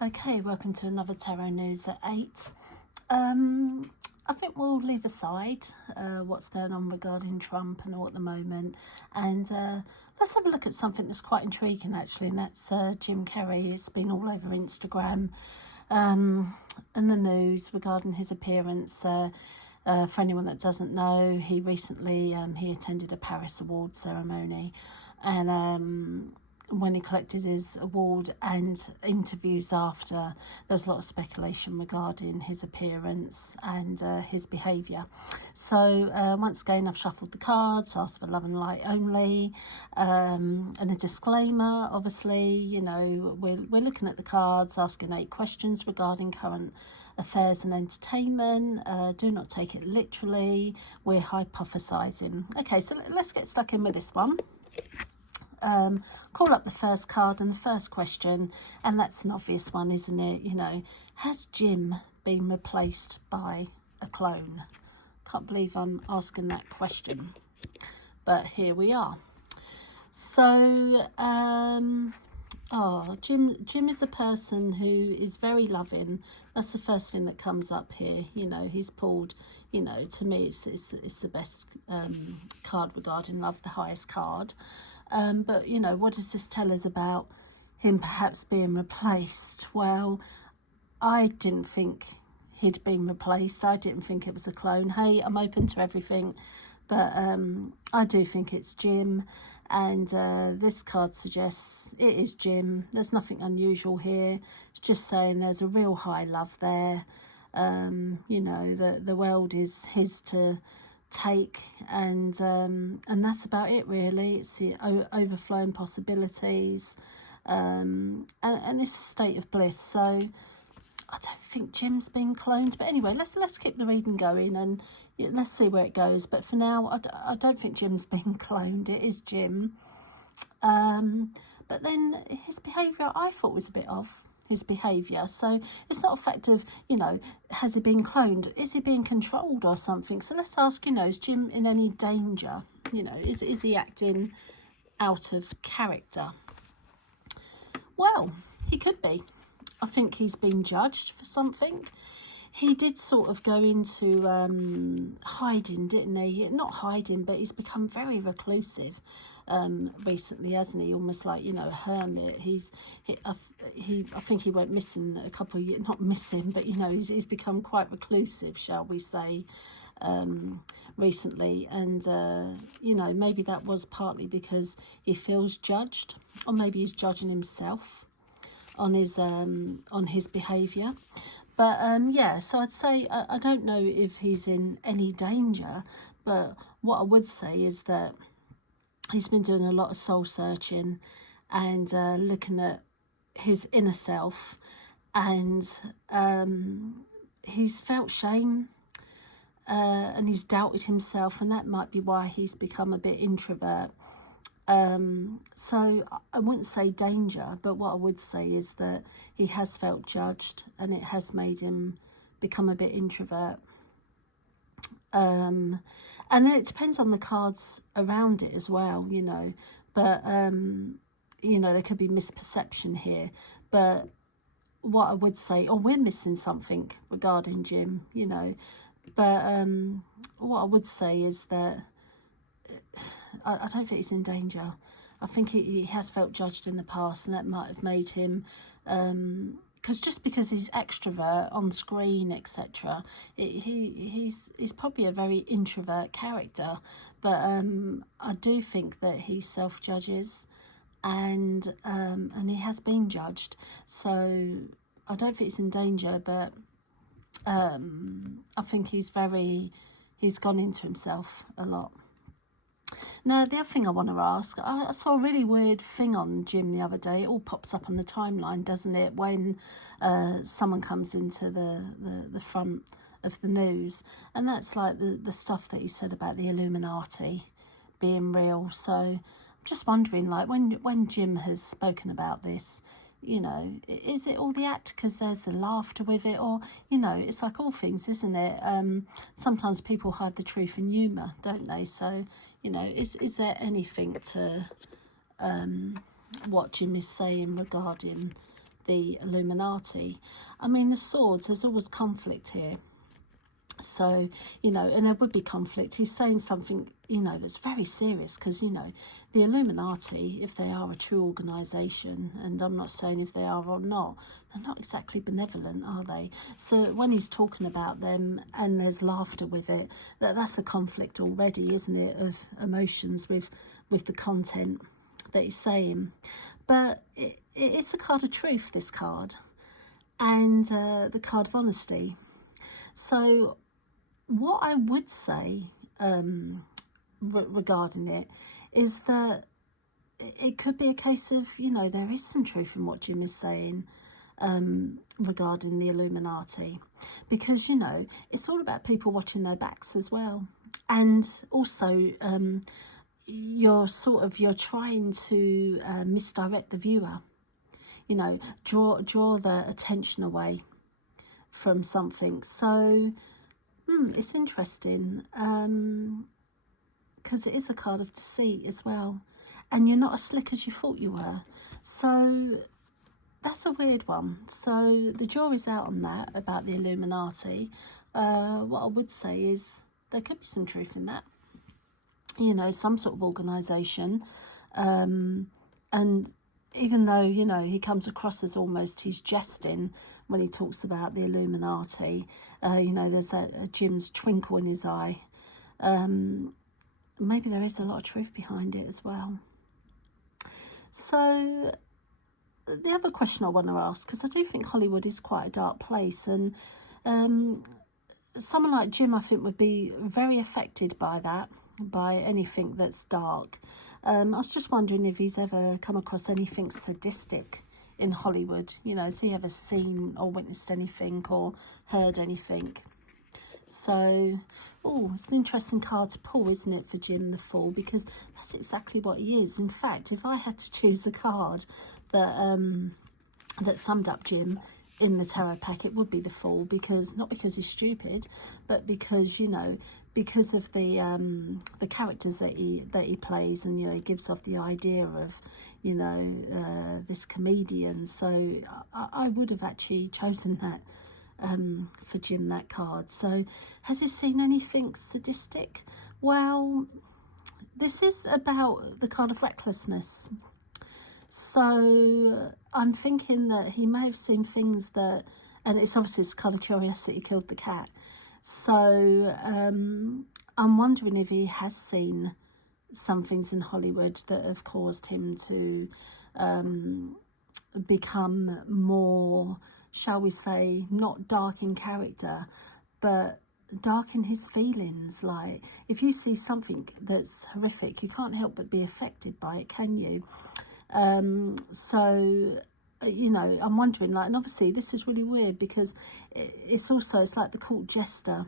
Okay, welcome to another Tarot News at 8. I think we'll leave aside what's going on regarding Trump and all at the moment, and let's have a look at something that's quite intriguing actually, and that's Jim Carrey. It's been all over Instagram and the news regarding his appearance. For anyone that doesn't know, he recently he attended a Paris Award ceremony, and when he collected his award and interviews after, there was a lot of speculation regarding his appearance and his behaviour. So once again, I've shuffled the cards, asked for love and light only, and a disclaimer. Obviously, you know, we're looking at the cards, asking 8 questions regarding current affairs and entertainment. Do not take it literally. We're hypothesising. Okay, so let's get stuck in with this one. Call up the first card and the first question, and that's an obvious one, isn't it? You know, has Jim been replaced by a clone? Can't believe I'm asking that question, but here we are. So Jim is a person who is very loving. That's the first thing that comes up here. You know, he's pulled, you know, to me it's the best card regarding love, the highest card. But, you know, what does this tell us about him perhaps being replaced? Well, I didn't think he'd been replaced. I didn't think it was a clone. Hey, I'm open to everything. But I do think it's Jim. And this card suggests it is Jim. There's nothing unusual here. It's just saying there's a real high love there. You know, the world is his to take, and that's about it really. It's the overflowing possibilities, and it's a state of bliss. So I don't think Jim's been cloned, but anyway, let's keep the reading going and let's see where it goes. But for now, I don't think Jim's been cloned. It is Jim. But then his behaviour, I thought, was a bit off. His behaviour, so it's not a fact of, you know, has he been cloned, is he being controlled or something? So let's ask, you know, is Jim in any danger? You know, is he acting out of character? Well, he could be. I think he's been judged for something. He did sort of go into hiding, didn't he? Not hiding, but he's become very reclusive recently, hasn't he? Almost like, you know, a hermit. I think he went missing a couple of years, not missing, but, you know, he's become quite reclusive, shall we say, recently. And, you know, maybe that was partly because he feels judged, or maybe he's judging himself on his behaviour. But yeah, so I'd say I don't know if he's in any danger, but what I would say is that he's been doing a lot of soul searching and looking at his inner self, and he's felt shame and he's doubted himself, and that might be why he's become a bit introvert. So I wouldn't say danger, but what I would say is that he has felt judged, and it has made him become a bit introvert. And then it depends on the cards around it as well, you know. But, you know, there could be misperception here. But what I would say, we're missing something regarding Jim, you know. But what I would say is that I don't think he's in danger. I think he has felt judged in the past, and that might have made him, because just because he's extrovert on screen, etc., he's probably a very introvert character. But I do think that he self-judges, and he has been judged. So I don't think he's in danger, but I think he's gone into himself a lot. Now, the other thing I want to ask, I saw a really weird thing on Jim the other day. It all pops up on the timeline, doesn't it, when someone comes into the front of the news. And that's like the stuff that he said about the Illuminati being real. So I'm just wondering, like, when Jim has spoken about this, you know, is it all the act because there's the laughter with it? Or, you know, it's like all things, isn't it? Sometimes people hide the truth in humour, don't they? So, you know, is there anything to what Jim is saying regarding the Illuminati. I mean, the swords, there's always conflict here. So, you know, and there would be conflict. He's saying something, you know, that's very serious because, you know, the Illuminati, if they are a true organisation, and I'm not saying if they are or not, they're not exactly benevolent, are they? So when he's talking about them and there's laughter with it, that's a conflict already, isn't it, of emotions with the content that he's saying. But it's the card of truth, this card, and the card of honesty. So what I would say regarding it is that it could be a case of, you know, there is some truth in what Jim is saying regarding the Illuminati, because, you know, it's all about people watching their backs as well. And also you're trying to misdirect the viewer, you know, draw the attention away from something. So it's interesting because it is a card of deceit as well, and you're not as slick as you thought you were. So that's a weird one. So the jury's out on that about the Illuminati. What I would say is there could be some truth in that, you know, some sort of organisation, and even though, you know, he comes across as almost he's jesting when he talks about the Illuminati, you know, there's a Jim's twinkle in his eye. Maybe there is a lot of truth behind it as well. So the other question I want to ask, because I do think Hollywood is quite a dark place, and someone like Jim, I think, would be very affected by that, by anything that's dark. I was just wondering if he's ever come across anything sadistic in Hollywood. You know, has he ever seen or witnessed anything or heard anything? So, it's an interesting card to pull, isn't it, for Jim the Fool, because that's exactly what he is. In fact, if I had to choose a card that summed up Jim in the tarot pack, it would be the Fool, because not because he's stupid, but because, you know, because of the characters that he plays, and, you know, he gives off the idea of, you know, this comedian. So I would have actually chosen that for Jim, that card. So has he seen anything sadistic? Well, this is about the card of recklessness. So I'm thinking that he may have seen things that, and it's obviously this card of curiosity killed the cat. So I'm wondering if he has seen some things in Hollywood that have caused him to become more, shall we say, not dark in character, but dark in his feelings. Like, if you see something that's horrific, you can't help but be affected by it, can you? So, you know, I'm wondering, like, and obviously this is really weird because it's like the court jester,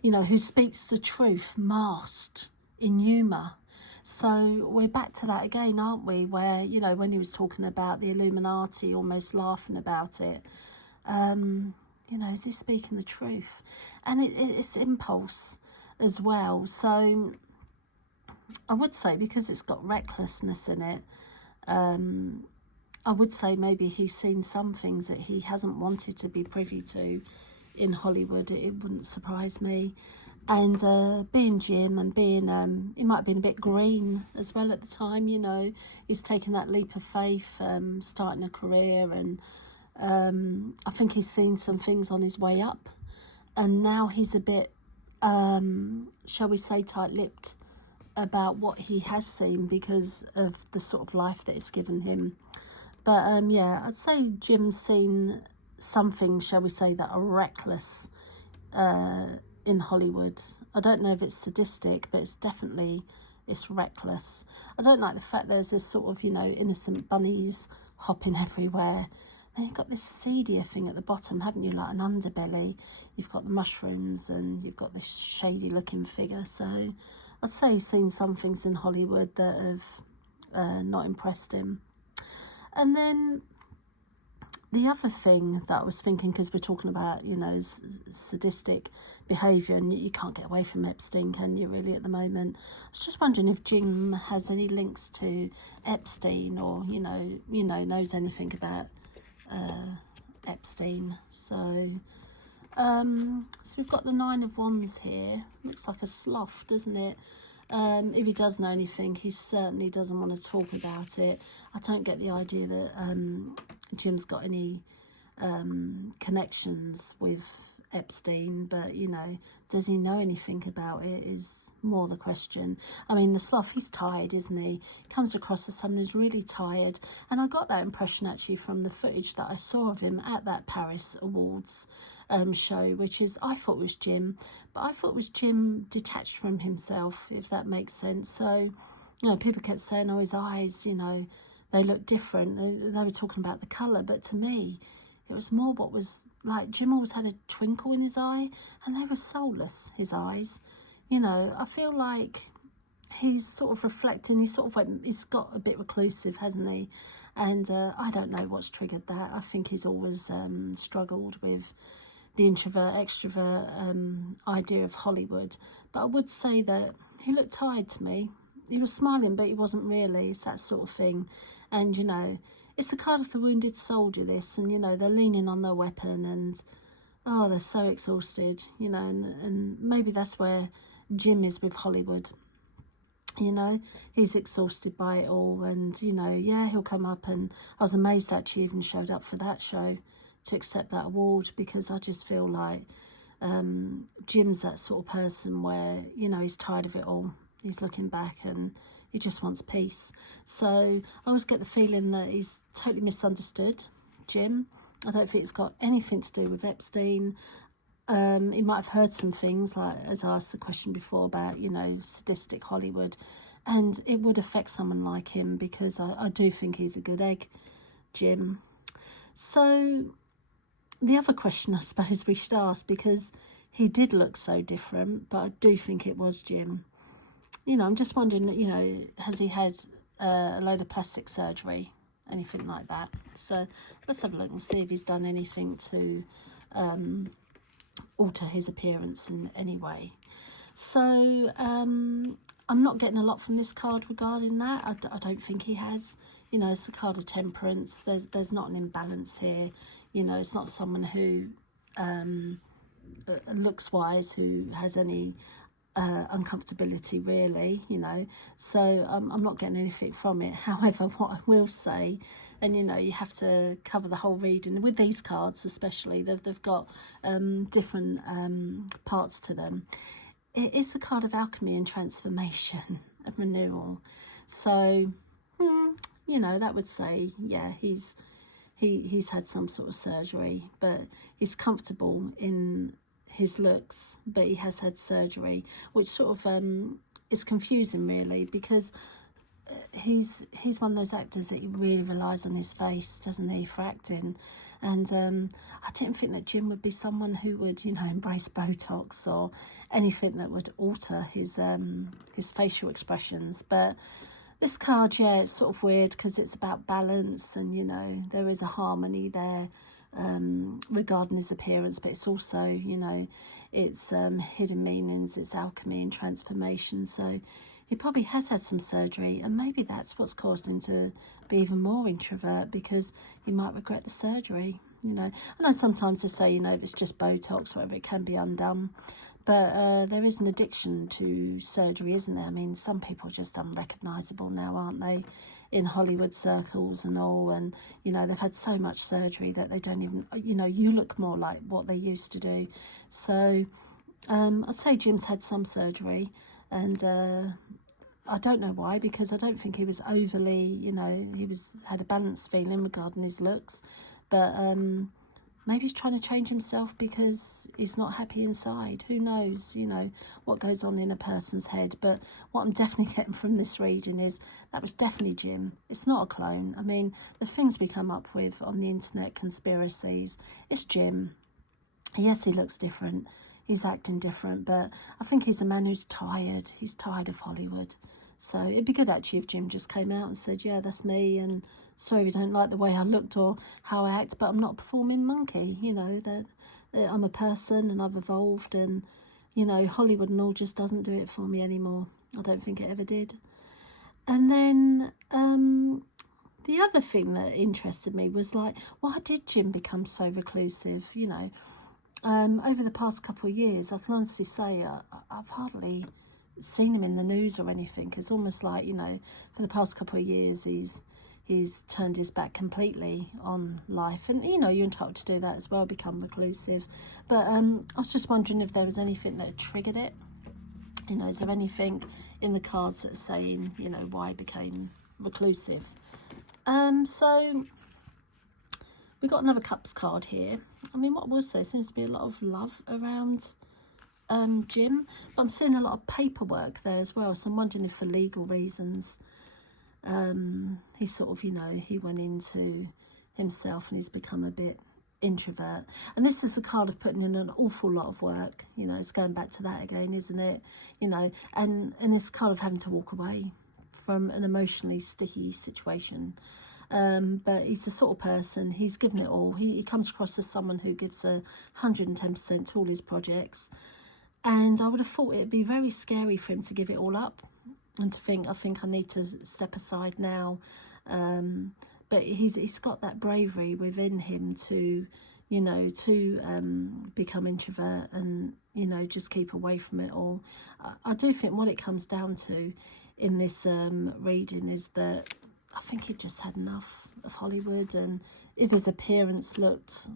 you know, who speaks the truth masked in humour. So we're back to that again, aren't we? Where, you know, when he was talking about the Illuminati, almost laughing about it, you know, is he speaking the truth? And it's impulse as well. So I would say, because it's got recklessness in it, I would say maybe he's seen some things that he hasn't wanted to be privy to in Hollywood. It wouldn't surprise me. And being Jim, and being, he might have been a bit green as well at the time, you know. He's taken that leap of faith, starting a career, and I think he's seen some things on his way up. And now he's a bit, shall we say, tight-lipped about what he has seen because of the sort of life that it's given him. But yeah, I'd say Jim's seen something, shall we say, that are reckless in Hollywood. I don't know if it's sadistic, but it's reckless. I don't like the fact there's this sort of, you know, innocent bunnies hopping everywhere. And you've got this seedier thing at the bottom, haven't you, like an underbelly. You've got the mushrooms and you've got this shady looking figure. So I'd say he's seen some things in Hollywood that have not impressed him. And then the other thing that I was thinking, because we're talking about, you know, sadistic behaviour, and you can't get away from Epstein, can you, really, at the moment? I was just wondering if Jim has any links to Epstein, or, you know, knows anything about Epstein. So we've got the Nine of Wands here. Looks like a sloth, doesn't it? If he does know anything, he certainly doesn't want to talk about it. I don't get the idea that Jim's got any connections with Epstein, but you know, does he know anything about it is more the question. I mean, the sloth, he's tired, isn't he? Comes across as someone who's really tired, and I got that impression actually from the footage that I saw of him at that Paris Awards show, which is, I thought was Jim, but I thought it was Jim detached from himself, if that makes sense. So, you know, people kept saying, oh, his eyes, you know, they look different. They were talking about the colour, but to me, it was more what was like, Jim always had a twinkle in his eye, and they were soulless, his eyes. You know, I feel like he's sort of reflecting, he's got a bit reclusive, hasn't he? And I don't know what's triggered that. I think he's always struggled with the introvert, extrovert idea of Hollywood. But I would say that he looked tired to me. He was smiling, but he wasn't really. It's that sort of thing. And, you know, it's a card of the wounded soldier, this, and, you know, they're leaning on their weapon and, oh, they're so exhausted, you know, and maybe that's where Jim is with Hollywood. You know, he's exhausted by it all, and, you know, yeah, he'll come up, and I was amazed that she even showed up for that show to accept that award, because I just feel like Jim's that sort of person where, you know, he's tired of it all. He's looking back and he just wants peace. So I always get the feeling that he's totally misunderstood, Jim. I don't think it's got anything to do with Epstein. He might have heard some things, like as I asked the question before about, you know, sadistic Hollywood, and it would affect someone like him, because I do think he's a good egg, Jim. So the other question I suppose we should ask, because he did look so different, but I do think it was Jim. You know, I'm just wondering, you know, has he had a load of plastic surgery, anything like that? So let's have a look and see if he's done anything to alter his appearance in any way. So I'm not getting a lot from this card regarding that. I don't think he has. You know, it's a card of temperance. There's not an imbalance here. You know, it's not someone who looks wise, who has any uncomfortability, really, you know. So I'm not getting anything from it. However, what I will say, and you know, you have to cover the whole reading with these cards, especially they've got different parts to them. It is the card of alchemy and transformation and renewal. So you know, that would say, yeah, he's had some sort of surgery, but he's comfortable in his looks, but he has had surgery, which sort of is confusing, really, because he's one of those actors that he really relies on his face, doesn't he, for acting. And I didn't think that Jim would be someone who would, you know, embrace Botox or anything that would alter his facial expressions. But this card, yeah, it's sort of weird because it's about balance, and, you know, there is a harmony there regarding his appearance, but it's also, you know, it's hidden meanings, it's alchemy and transformation. So he probably has had some surgery, and maybe that's what's caused him to be even more introvert, because he might regret the surgery. You know, I know sometimes they say, you know, if it's just Botox or whatever, it can be undone, but there is an addiction to surgery, isn't there? I mean, some people are just unrecognisable now, aren't they, in Hollywood circles and all, and, you know, they've had so much surgery that they don't even, you know, you look more like what they used to do. So I'd say Jim's had some surgery, and I don't know why, because I don't think he was overly, you know, had a balanced feeling regarding his looks, but maybe he's trying to change himself because he's not happy inside. Who knows, you know, what goes on in a person's head. But what I'm definitely getting from this reading is that was definitely Jim. It's not a clone. I mean, the things we come up with on the internet, conspiracies, it's Jim. Yes, he looks different. He's acting different, but I think he's a man who's tired. He's tired of Hollywood. So it'd be good, actually, if Jim just came out and said, yeah, that's me, and sorry if you don't like the way I looked or how I act, but I'm not a performing monkey. You know, that I'm a person and I've evolved, and, you know, Hollywood and all just doesn't do it for me anymore. I don't think it ever did. And then The other thing that interested me was like, why did Jim become so reclusive? You know, over the past couple of years, I can honestly say I've hardly seen him in the news or anything. It's almost like, you know, for the past couple of years, he's turned his back completely on life. And, you know, you're entitled to do that as well, become reclusive. But I was just wondering if there was anything that had triggered it. You know, is there anything in the cards that are saying, you know, why he became reclusive? So we got another Cups card here. I mean, what I will say, seems to be a lot of love around Jim, but I'm seeing a lot of paperwork there as well. So I'm wondering if for legal reasons, he sort of, you know, he went into himself and he's become a bit introvert. And this is a card of putting in an awful lot of work. You know, it's going back to that again, isn't it? You know, and this card of having to walk away from an emotionally sticky situation. But he's the sort of person, he's given it all. He comes across as someone who gives 110% to all his projects. And I would have thought it'd be very scary for him to give it all up and to think, I think I need to step aside now. But he's got that bravery within him to, you know, to become introvert and, you know, just keep away from it all. I do think what it comes down to in this reading is that I think he just had enough of Hollywood, and if his appearance looked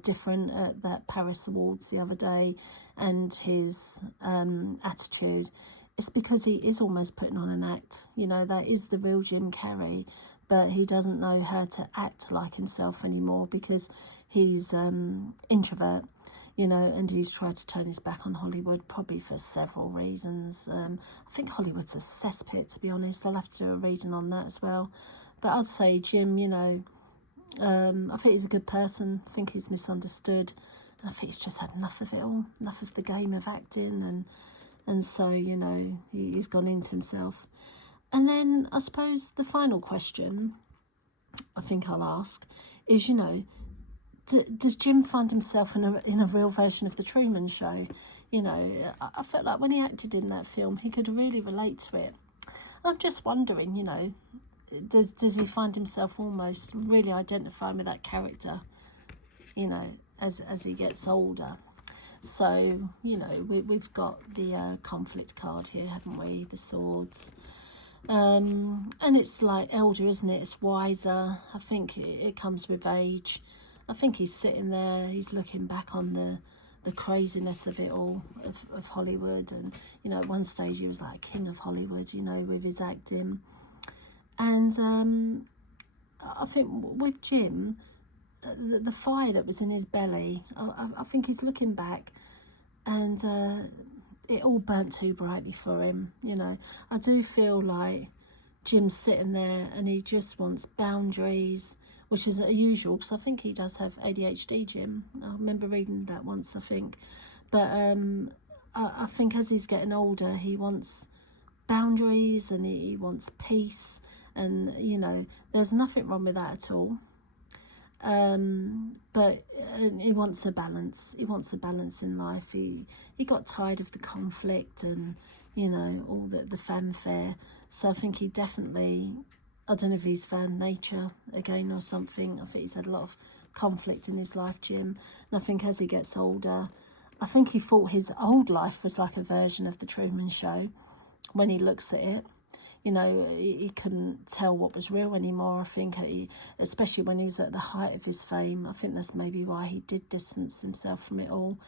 different at that Paris Awards the other day and his attitude, it's because he is almost putting on an act. You know, that is the real Jim Carrey, but he doesn't know how to act like himself anymore because he's introvert, you know, and he's tried to turn his back on Hollywood, probably for several reasons. I think Hollywood's a cesspit, to be honest. I'll have to do a reading on that as well. But I'd say Jim, you know, I think he's a good person. I think he's misunderstood. And I think he's just had enough of it all, enough of the game of acting. And so, you know, he's gone into himself. And then I suppose the final question I think I'll ask is, you know, does Jim find himself in a real version of The Truman Show? You know, I felt like when he acted in that film, he could really relate to it. I'm just wondering, you know, does he find himself almost really identifying with that character, you know, as he gets older? So, you know, we've got the conflict card here, haven't we? The swords. And it's like elder, isn't it? It's wiser. I think it comes with age. I think he's sitting there, he's looking back on the craziness of it all, of Hollywood. And, you know, at one stage he was like a king of Hollywood, you know, with his acting. And I think with Jim, the fire that was in his belly, I think he's looking back and it all burnt too brightly for him, you know. I do feel like Jim's sitting there and he just wants boundaries, which is unusual because I think he does have ADHD, Jim. I remember reading that once, I think. But I think as he's getting older, he wants boundaries and he wants peace. And, you know, there's nothing wrong with that at all. But he wants a balance. He wants a balance in life. He got tired of the conflict and, you know, all the fanfare. So I think he definitely, I don't know if he's found nature again or something. I think he's had a lot of conflict in his life, Jim. And I think as he gets older, I think he thought his old life was like a version of The Truman Show when he looks at it. You know, he couldn't tell what was real anymore. I think, especially when he was at the height of his fame, I think that's maybe why he did distance himself from it all,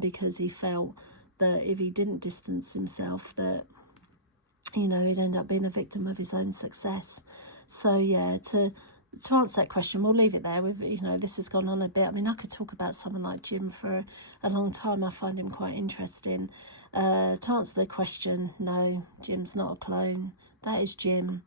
because he felt that if he didn't distance himself, that, you know, he'd end up being a victim of his own success. So, yeah, to answer that question, we'll leave it there. You know, this has gone on a bit. I mean, I could talk about someone like Jim for a long time. I find him quite interesting. To answer the question, no, Jim's not a clone. That is Jim.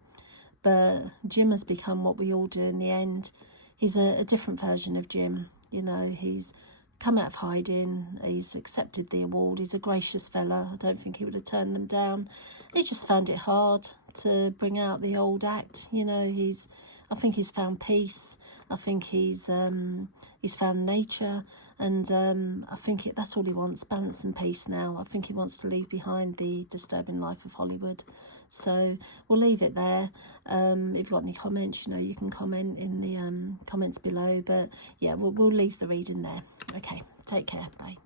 But Jim has become what we all do in the end. He's a different version of Jim. You know, he's come out of hiding. He's accepted the award. He's a gracious fella. I don't think he would have turned them down. He just found it hard to bring out the old act. You know, he's I think he's found peace. I think he's found nature, and I think that's all he wants, balance and peace now. I think he wants to leave behind the disturbing life of Hollywood. So we'll leave it there. If you've got any comments, you know, you can comment in the comments below. But yeah, we'll leave the reading there. Okay, take care. Bye.